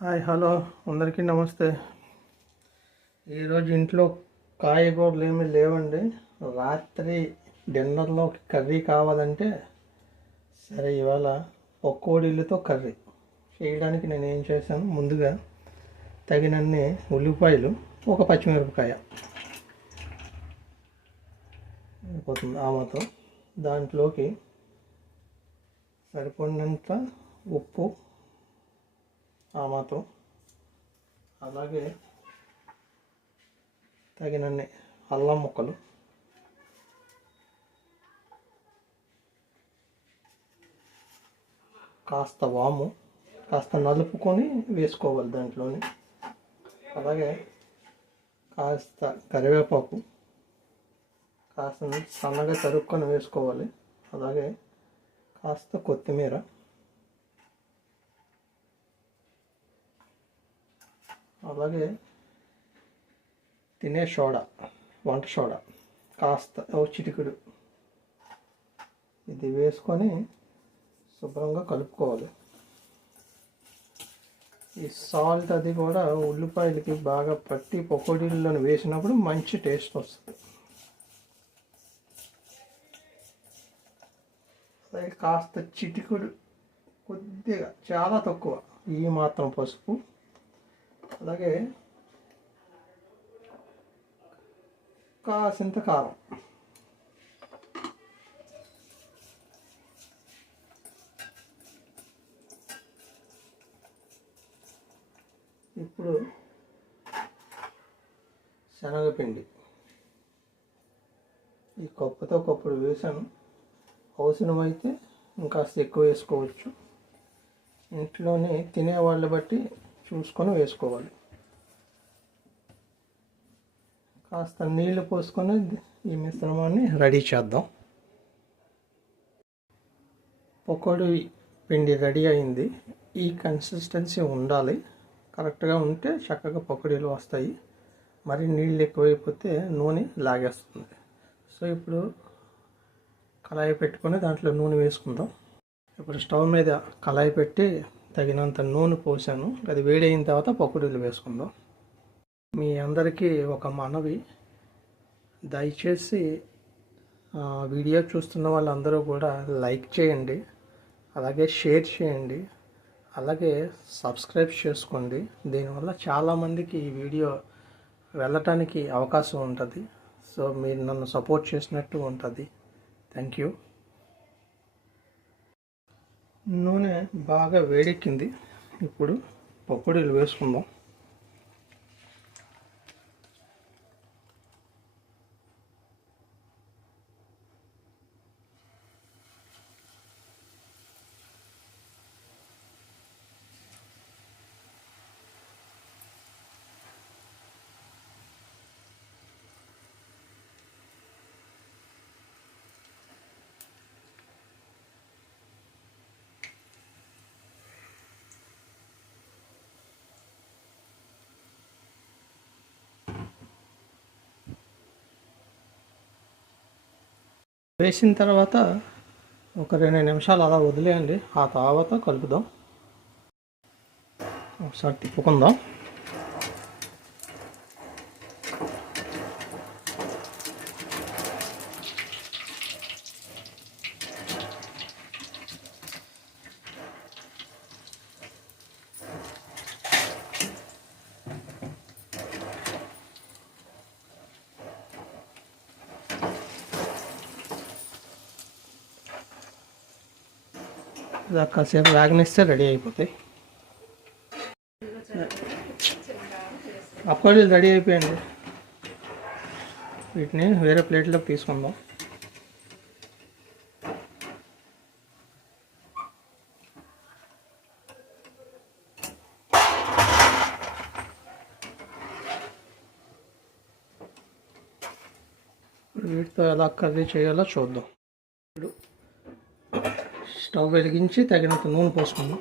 Hi hello అందరికీ నమస్తే. ఈరోజు ఇంట్లో కాయగూరలు ఏమీ లేవండి. రాత్రి డిన్నర్లో కర్రీ కావాలంటే సరే ఇవాళ పకోడీలతో కర్రీ చేయడానికి నేను ఏం చేశాను, ముందుగా తగినన్ని ఉల్లిపాయలు, ఒక పచ్చిమిరపకాయ అయిపోతుంది ఆమెతో, దాంట్లోకి సరిపడినంత ఉప్పు ఆమాతో, అలాగే తగినన్ని అల్లం ముక్కలు, కాస్త వాము, కాస్త నలుపుకొని వేసుకోవాలి దాంట్లోని, అలాగే కాస్త కరివేపాకు కాస్త సన్నగా తరుక్కొని వేసుకోవాలి, అలాగే కాస్త కొత్తిమీర, అలాగే తినే సోడా, వంట సోడా కాస్త చిటికెడు ఇది వేసుకొని శుభ్రంగా కలుపుకోవాలి. ఈ సాల్ట్ అది కూడా ఉల్లిపాయలకి బాగా పట్టి పకోడీల్లో వేసినప్పుడు మంచి టేస్ట్ వస్తుంది. అలాగే కాస్త చిటికెడు, కొద్దిగా చాలా తక్కువ ఈ మాత్రం పసుపు, అలాగే కాసింత కారం, ఇప్పుడు శనగపిండి ఈ కప్పుతో కప్పుడు వేసాను, అవసరమైతే ఇంకాస్త ఎక్కువ వేసుకోవచ్చు. ఇంట్లోనే తినేవాళ్ళని బట్టి చూసుకొని వేసుకోవాలి. కాస్త నీళ్ళు పోసుకొని ఈ మిశ్రమాన్ని రెడీ చేద్దాం. పకోడీ పిండి రెడీ అయింది. ఈ కన్సిస్టెన్సీ ఉండాలి, కరెక్ట్గా ఉంటే చక్కగా పకోడీలు వస్తాయి. మరి నీళ్ళు ఎక్కువైపోతే నూనె లాగేస్తుంది. సో ఇప్పుడు కళాయి పెట్టుకొని దాంట్లో నూనె వేసుకుందాం. ఇప్పుడు స్టవ్ మీద కళాయి పెట్టి తగినంత నూనె పోసాను. అది వేడి అయిన తర్వాత పకోడీలు వేసుకుందాం. మీ అందరికీ ఒక మనవి, దయచేసి వీడియో చూస్తున్న వాళ్ళందరూ కూడా లైక్ చేయండి, అలాగే షేర్ చేయండి, అలాగే సబ్స్క్రైబ్ చేసుకోండి. దీనివల్ల చాలామందికి ఈ వీడియో వెళ్ళటానికి అవకాశం ఉంటుంది. సో మీరు నన్ను సపోర్ట్ చేసినట్టు ఉంటుంది. Thank you. నూనె బాగా వేడెక్కింది. ఇప్పుడు పకోడీలు వేసుకుందాం. వేసిన తర్వాత ఒక 2 నిమిషాలు అలా వదిలేయండి. ఆ తర్వాత కలుపుదాం. ఒకసారి తిప్పుకుందాం. ఇలా కాసేపు వేగనిస్తే రెడీ అయిపోతాయి. పకోడీలు రెడీ అయిపోయండి. వీటిని వేరే ప్లేట్లోకి తీసుకుందాం. వీటితో ఎలా కర్రీ చేయాలో చూద్దాం. ఇప్పుడు స్టవ్ వెలిగించి తగినంత నూనె పోసుకుందాం.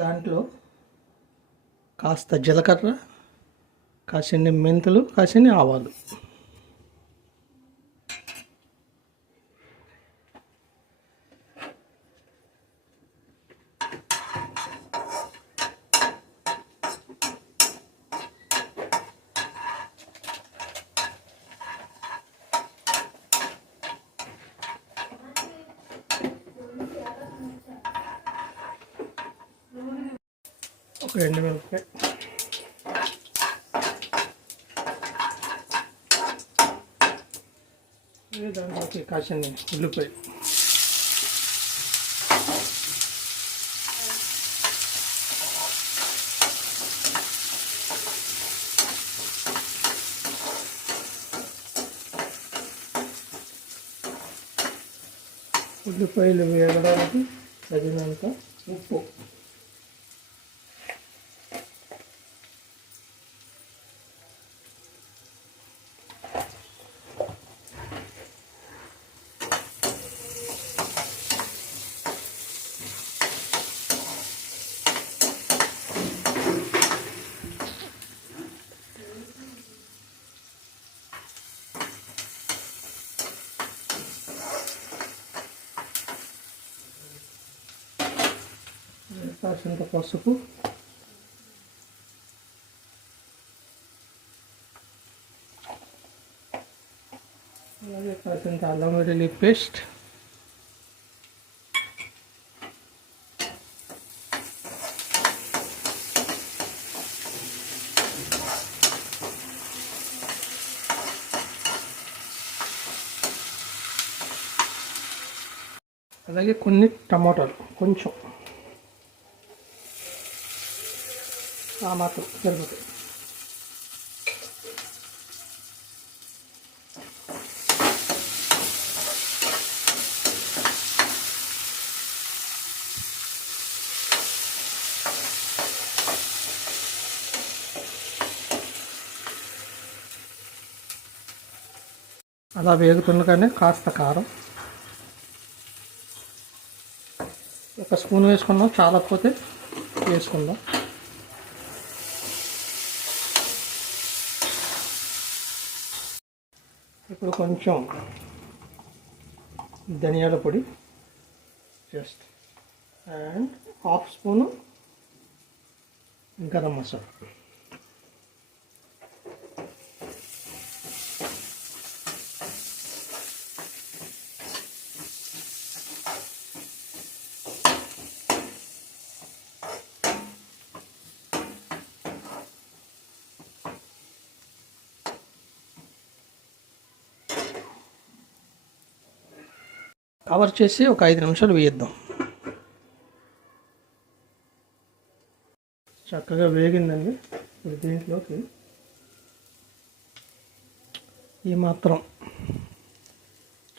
దాంట్లో కాస్త జీలకర్ర, కాసిన్ని మెంతులు, కాసిన్ని ఆవాలు, ఒక ఎండుమిరపకాయ, దాంట్లోకి కాసిన ఉల్లిపాయ, ఉల్లిపాయలు వేయడానికి తగినంత ఉప్పు, కాసినంత పసుపు, అలాగే కాసినంత అల్లం వెల్లుల్లి పేస్ట్, అలాగే కొన్ని టమాటాలు, కొంచెం ఆ మాత్రం సరిపోతాయి. అలా వేగుతుండగానే కాస్త కారం, ఒక స్పూన్ వేసుకుందాం, చాలకపోతే వేసుకుందాం. ఇప్పుడు కొంచెం ధనియాల పొడి just, and half spoon garam masala. Cover చేసి ఒక 5 నిమిషాలు వేయిద్దాం. చక్కగా వేగిందండి. ఇప్పుడు దీంట్లోకి ఈ మాత్రం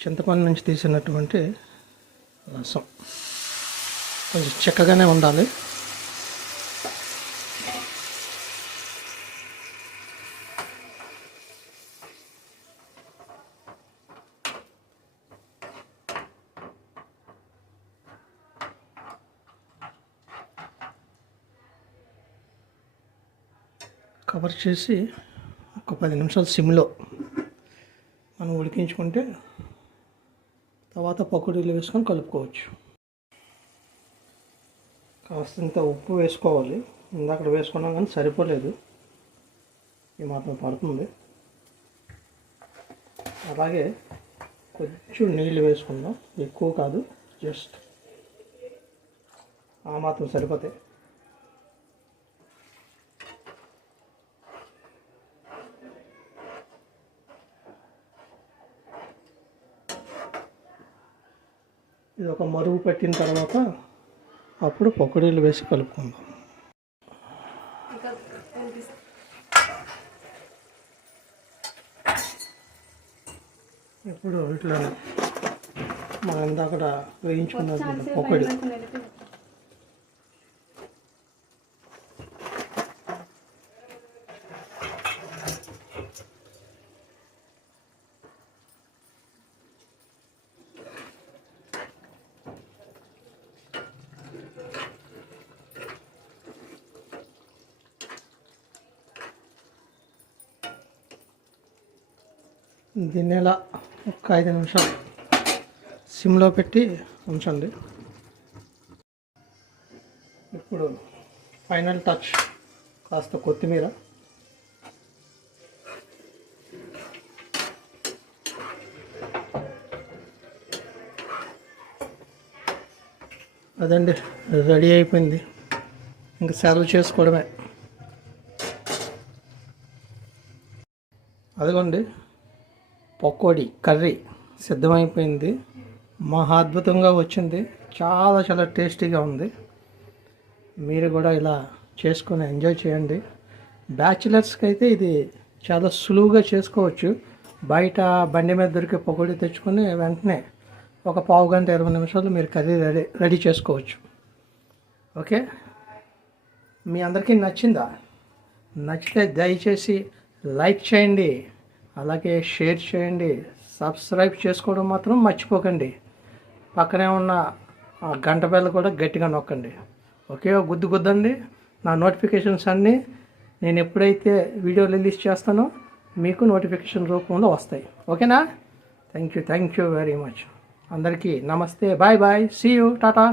చింతపండు నుంచి తీసినటువంటి రసం, కొంచెం చిక్కగానే ఉండాలి. కవర్ చేసి ఒక 10 నిమిషాలు సిమ్లో మనం ఉడికించుకుంటే తర్వాత పకోడీలు వేసుకొని కలుపుకోవచ్చు. కాస్తంత ఉప్పు వేసుకోవాలి. ఇందాక వేసుకున్నాం కానీ సరిపోలేదు, ఈ మాత్రం పడుతుంది. అలాగే కొంచెం నీళ్ళు వేసుకుందాం, ఎక్కువ కాదు, జస్ట్ ఆ మాత్రం సరిపోతాయి. ఇది ఒక మరుగు పెట్టిన తర్వాత అప్పుడు పకోడీలు వేసి కలుపుకుందాం. ఇప్పుడు ఇట్లా మనం ఇందాక వేయించుకున్న పకోడీ దీన్ని ఇలా ఒక 5 నిమిషాలు సిమ్లో పెట్టి ఉంచండి. ఇప్పుడు ఫైనల్ టచ్ కాస్త కొత్తిమీర, అదండి రెడీ అయిపోయింది. ఇంకా సర్వ్ చేసుకోవడమే. అదిగోండి పకోడీ కర్రీ సిద్ధమైపోయింది. మహా అద్భుతంగా వచ్చింది. చాలా చాలా టేస్టీగా ఉంది. మీరు కూడా ఇలా చేసుకొని ఎంజాయ్ చేయండి. బ్యాచిలర్స్కి అయితే ఇది చాలా సులువుగా చేసుకోవచ్చు. బయట బండి మీద దొరికే పకోడీ తెచ్చుకొని వెంటనే ఒక పావు గంట 20 నిమిషాలు మీరు కర్రీ రెడీ చేసుకోవచ్చు. ఓకే, మీ అందరికీ నచ్చిందా? నచ్చితే దయచేసి లైక్ చేయండి, అలాగే షేర్ చేయండి, సబ్స్క్రైబ్ చేసుకోవడం మాత్రం మర్చిపోకండి. పక్కనే ఉన్న గంట బెల్ కూడా గట్టిగా నొక్కండి. ఓకే, గుద్దండి. నా నోటిఫికేషన్స్ అన్నీ నేను ఎప్పుడైతే వీడియో రిలీజ్ చేస్తానో మీకు నోటిఫికేషన్ రూపంలో వస్తాయి. ఓకేనా? Thank you very much. అందరికీ నమస్తే, bye bye, see you, Tata.